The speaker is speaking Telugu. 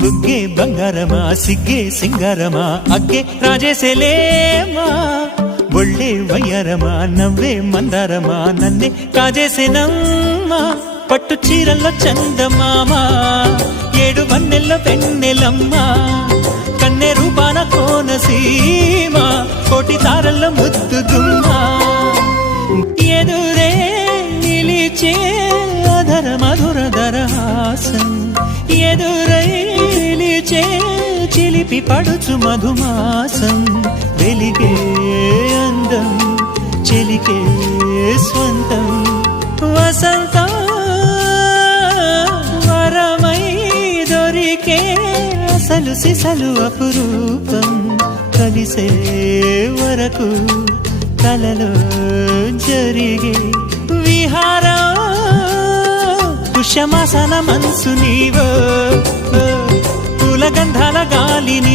బుగ్గే బంగారమా సిగ్గే సింగారమా అగ్గే రాజేసేలేమా ఒళ్ళే వయ్యారమా నవ్వే మందారమా నన్నే కాజేసేనమ్మా పట్టు చీరల్లో చందమామా ఏడు వన్నెల్లో పెన్నెలమ్మా కన్నె రూపాన కోనసీమ కోటి తారల్లో ముద్దుగుమ్మా ఎదురే నిలిచే అధర మధుర దరహాసం ఎదురై నిలిచే చిలిపి పడుచు మధుమాసం వెలిగే అందం చెలికే స్వంతం వసంతం వరమై దొరికే అసలు సిసలు అపురూపం కలిసే వరకు కలలో జరిగే విహారం పుష్యమాసన మనసు నీవో పూల గంధాల గాలిని